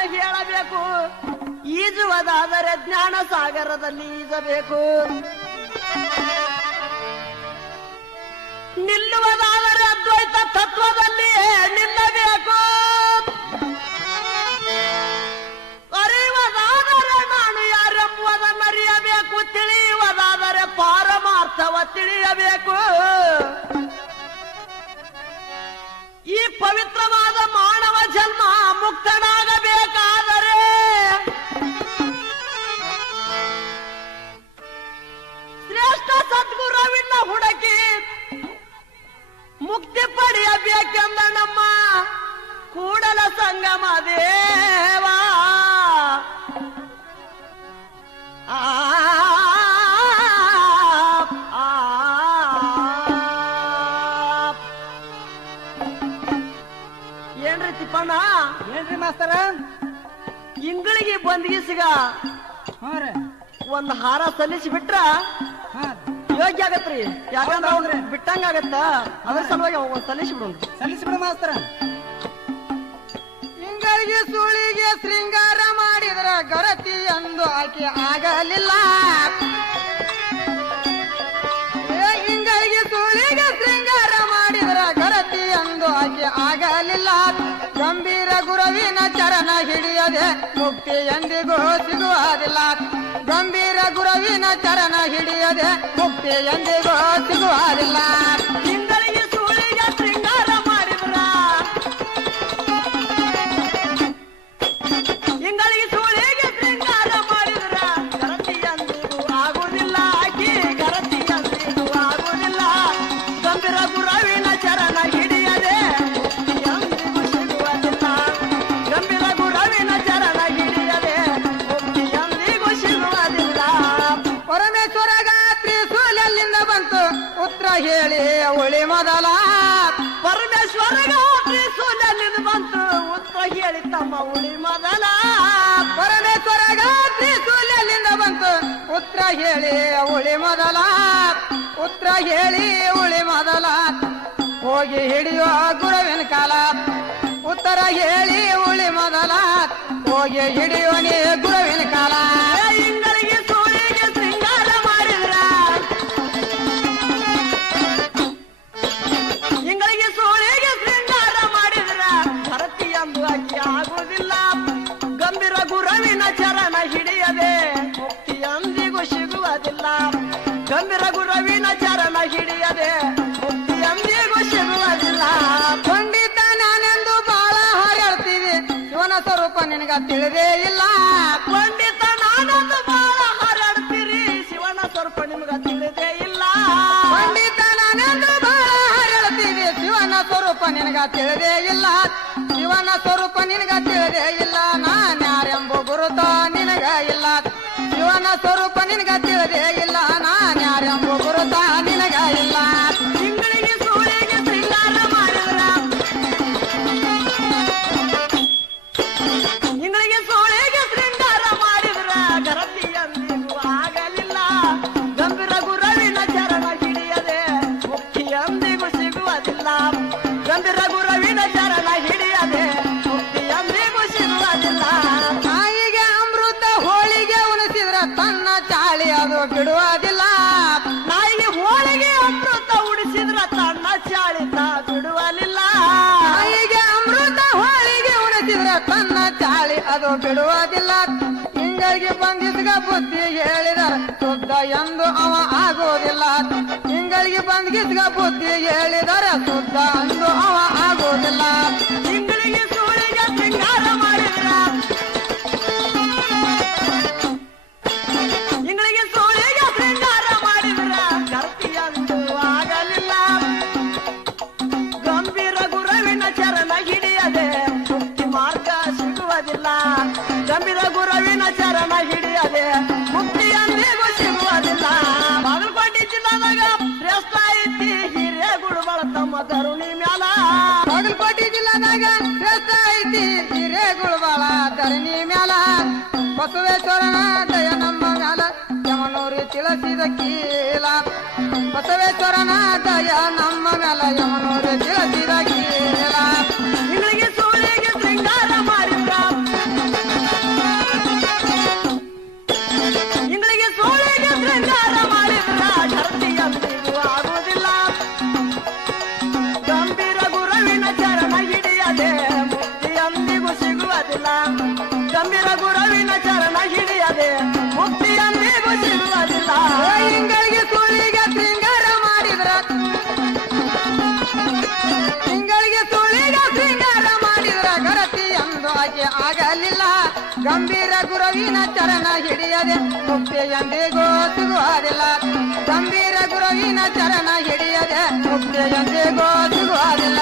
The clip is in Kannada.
ಏನು ಹೇಳಬೇಕು? ಈಜುವುದಾದರೆ ಜ್ಞಾನ ಸಾಗರದಲ್ಲಿ ಈಜಬೇಕು, ನಿಲ್ಲುವುದಾದರೆ ಅದ್ವೈತ ತತ್ವದಲ್ಲಿ ನಿಲ್ಲಬೇಕು, ಅರಿಯುವುದಾದರೆ ನಾನು ಯಾರೆಂಬುದನ್ನು ಅರಿಯಬೇಕು, ತಿಳಿಯುವುದಾದರೆ ಪಾರಮಾರ್ಥವ ತಿಳಿಯಬೇಕು. ಈ ಪವಿತ್ರವಾದ ಮಾನವ ಜನ್ಮ ಮುಕ್ತನಾಗಬೇಕಾದರೆ ಶ್ರೇಷ್ಠ ಸದ್ಗುರುವಿನ ಹುಡುಕಿ ಮುಕ್ತಿ ಪಡೆಯಬೇಕೆಂದ ನಮ್ಮ ಕೂಡಲ ಸಂಗಮ ದೇವ. ಏನ್ರಿ ತಿಪ್ಪಣ್ಣ? ಏನ್ರಿ ಮಾಸ್ತರ? ಇಂಗಳಿಗೆ ಬಂದ್ಗಿಸಿಗ ಒಂದ್ ಹಾರ ಸಲ್ಲಿಸಿ ಬಿಟ್ರ ಯೋಗ್ಯ ಆಗತ್ರಿ. ಯಾಕಂದ್ರೆ ಅವ್ರೆ ಬಿಟ್ಟಂಗ ಆಗತ್ತ, ಅದ್ರ ಸಲುವಾಗಿ ಒಂದ್ ಸಲ್ಲಿಸಿ ಬಿಡು. ಸಲ್ಲಿಸಿ ಬಿಡು ಮಾಸ್ತರ. ಇಂಗಳಿಗೆ ಸುಳಿಗೆ ಶೃಂಗಾರ ಮಾಡಿದ್ರ ಗರತಿ ಎಂದು ಆಕೆ ಆಗಲಿಲ್ಲ. ಇಂಗಳಿಗೆ ಸುಳಿಗೆ ಶೃಂಗಾರ ಮಾಡಿದ್ರ ಗರತಿ ಎಂದು ಆಕೆ ಆಗಲಿಲ್ಲ. ಗಂಭೀರ ಗುರುವಿನ ಚರಣ ಹಿಡಿಯದೆ ಮುಕ್ತಿ ಎಂದಿಗೂ ಸಿಗುವುದಿಲ್ಲ. ಗಂಭೀರ ಗುರುವಿನ ಚರಣ ಹಿಡಿಯದೆ ಮುಕ್ತಿ ಎಂದಿಗೂ ಸಿಗುವುದಿಲ್ಲ. ಇಂಗಳಿಗೆ ಸುಳಿಗೆ ಶೃಂಗಾರ ಮಾಡಿದ್ರ, ಇಂಗಳಿಗೆ ಸುಳಿಗೆ ಶೃಂಗಾರ ಮಾಡಿದ್ರ ಗರತಿ ಎಂದಿಗೂ ಆಗುವುದಿಲ್ಲ. ಆಕಿ ಗರತಿ ಎಂದಿಗೂ ಆಗುವುದಿಲ್ಲ. ಗಂಭೀರ ಗುರುವಿನ ಚರಣ ಹಿಡಿಯದೆ ಮುಕ್ತಿ ಎಂದಿಗೂ ಸಿಗುವುದಿಲ್ಲ. ಗಂಭೀರ ಗುರುವಿನ ಚರಣ ಹಿಡಿಯದೆ ಮುಕ್ತಿ ಎಂದಿಗೂ ಸಿಗುವುದಿಲ್ಲ. ಪರಮೇಶ್ವರ ಗಾತ್ರಿ ಸೂಲಲ್ಲಿಂದ ಬಂತು ಉತ್ತರ ಹೇಳಿ ಉಳಿ ಮೊದಲ. ಪರಮೇಶ್ವರ ಗಾತ್ರಿ ಸೂಲಲ್ಲಿಂದ ಬಂತು ಉತ್ತರ ಹೇಳಿ ತಮ್ಮ ಉಳಿ ಮೊದಲ. ಪರಮೇಶ್ವರ ಗಾತ್ರಿ ಸೂಲಲ್ಲಿಂದ ಬಂತು ಉತ್ತರ ಹೇಳಿ ಉಳಿ ಮೊದಲ. ಉತ್ತರ ಹೇಳಿ ಉಳಿ ಮೊದಲ ಹೋಗಿ ಹಿಡಿಯೋ ಗುರುವಿನ ಕಾಲ. ಉತ್ತರ ಹೇಳಿ ಉಳಿ ಮೊದಲ ಹೋಗಿ ಹಿಡಿಯೋ ನೀ ಗುರುವಿನ ಕಾಲ. ಇಂಗಳಿಗೆ ಸೂಳಿಗೆ ಶೃಂಗಾರ ಮಾಡಿದ್ರ, ಇಂಗಳಿಗೆ ಸೂಳಿಗೆ ಶೃಂಗಾರ ಮಾಡಿದ್ರ ಭರತಿ ಎಂದು ಆಕೆ ಆಗುವುದಿಲ್ಲ. ಗಂಭೀರ ಗುರುವಿನ ಚರಣ ಹಿಡಿಯದೆ ಮುಕ್ತಿ ಎಂದಿಗೂ ಸಿಗುವುದಿಲ್ಲ. ಗಂಭೀರ ಗುರುವಿನ ಚರಣ ಹಿಡಿಯದೆ ಮುಕ್ತಿ ಎಂದಿಗೂ ಸಿಗುವುದಿಲ್ಲ. ಪಂಡಿತ ನಾನೆಂದು ಬಾಳ ಹಾರಾಡ್ತೀವಿ, ಶಿವನ ಸ್ವರೂಪ ನಿನಗ ತಿಳಿದೇ ಇಲ್ಲ. ಪಂಡಿತ ನಾನೊಂದು ಬಾಳ ಹಾರಾಡ್ತೀರಿ, ಶಿವನ ಸ್ವರೂಪ ನಿಮ್ಗ ತಿಳಿದೇ ಇಲ್ಲ. ಪಂಡಿತ ನಾನೆಂದು ಬಾಳ ಹಾರಾಡ್ತೀವಿ, ಶಿವನ ಸ್ವರೂಪ ನಿನಗ ತಿಳಿದೇ ಇಲ್ಲ. ಶಿವನ ಸ್ವರೂಪ ನಿನಗ ತಿಳಿದೇ ಇಲ್ಲ. ನಾನ್ಯಾರೆಂಬ ಗುರುತ ನಿನಗ ಇಲ್ಲ. ಶಿವನ ಸ್ವರೂಪ ನಿನಗ ತಿಳಿದೇ ಇಲ್ಲ. ನಾನ್ಯಾರೆಂಬ ಗುರುತ ನಿನಗ ಇಲ್ಲ. ಇಂಗಳಿಗೆ ಸೂಳಿಗೆ ಶೃಂಗಾರ ಮಾಡಿದ್ರ, ಇಂಗಳಿಗೆ ಸೂಳಿಗೆ ಶೃಂಗಾರ ಮಾಡಿದ್ರ ಗರತಿ ಎಂದಿಗೂ ಆಗಲಿಲ್ಲ. ಗಂಭೀರ ಗುರುವಿನ ಚರಣ ಹಿಡಿಯದೆ ಮುಕ್ತಿ ಎಂದಿಗೂ ಸಿಗುವುದಿಲ್ಲ. ಗಂಭೀರ ಗುರುವಿನ ಚರಣ ಹಿಡಿಯದೆ ಮುಕ್ತಿ ಎಂದಿಗೂ ಸಿಗುವುದಿಲ್ಲ. ನಾಯಿಗೆ ಅಮೃತ ಹೋಳಿಗೆ ಉಣಿಸಿದ್ರ ತನ್ನ ಚಾಳಿ ಅದು ಬಿಡುವುದಿಲ್ಲ. ನಾಯಿಗೆ ಹೋಳಿಗೆ ಅಮೃತ ಉಡಿಸಿದ್ರ ತನ್ನ ಚಾಳಿತ ಬಿಡುವಲಿಲ್ಲ. ನಾಯಿಗೆ ಅಮೃತ ಹೋಳಿಗೆ ಉಣಿಸಿದ್ರ ತನ್ನ ಚಾಳಿ ಅದು ಬಿಡುವುದಿಲ್ಲ. ಇಂಗಳಿಗೆ ಬಂದಿದ್ಗ ಬುದ್ಧಿ ಹೇಳಿದರ ಶುದ್ಧ ಎಂದು ಅವ ಆಗೋದಿಲ್ಲ. ಇಂಗಳಿಗೆ ಬಂದಿದ್ಗ ಬುದ್ಧಿ ಹೇಳಿದರ ಶುದ್ಧ ಎಂದು ಅವ ಆಗೋದಿಲ್ಲ. ಇಂಗಳಿಗೆ ಸೂಳಿಗೆ ಶೃಂಗಾರ ಮಾಡಿದ್ರ, ಇಂಗಳಿಗೆ ಸೂಳಿಗೆ ಶೃಂಗಾರ ಮಾಡಿದ್ರ ಗರ್ತಿ ಎಂದು ಆಗಲಿಲ್ಲ. ಗಂಭೀರ ಗುರುವಿನ ಚರಣ ಹಿಡಿಯದೆ ಮುಕ್ತಿ ಮಾರ್ಗ ಸಿಗುವುದಿಲ್ಲ. ಗಂಭೀರ ಗುರುವಿನ ಚರಣ ಹಿಡಿಯದೆ ಮುಕ್ತಿ ಎಂದಿಗೂ ಸಿಗುವುದಿಲ್ಲ. ಬಾಗಲಕೋಟೆ ಜಿಲ್ಲಾದಾಗ ಶ್ರೇಷ್ಠ ಐತಿ ಹಿರೇಗುಡುಬಳ ತಮ್ಮ ತರುಣಿ ಮ್ಯಾಲ. ಬಾಗಲಕೋಟೆ ಜಿಲ್ಲಾದಾಗ ಶ್ರೇಷ್ಠ ಐತಿ ಹಿರೇಗುಳುಬಾಳ ಧರಣಿ ಮ್ಯಾಲ. ಬಸವೇಶ್ವರನ ದಯ ನಮ್ಮ ಮ್ಯಾಲ ಯಮನೂರು ತಿಳಿಸಿದ ಕೀಲ. ಬಸವೇಶ್ವರನ ದಯ ನಮ್ಮ ಮ್ಯಾಲ ಯಮನೂರು ತಿಳಿಸಿದ ಕೀಲ. ಇಂಗಳಿಗೆ ಸೂಳಿಗೆ ಶೃಂಗಾರ ಮಾಡಿದ್ರ, ಗುರುವಿನ ಚರಣ ಹಿಡಿಯದೆ ಮುಕ್ತಿ ಎಂದಿಗೂ ಸಿಗುವುದಿಲ್ಲ ಗಂಭೀರ ಗುರುವಿನ ಚರಣ ಹಿಡಿಯದೆ ಮುಕ್ತಿ ಎಂದಿಗೂ ಸಿಗುವುದಿಲ್ಲ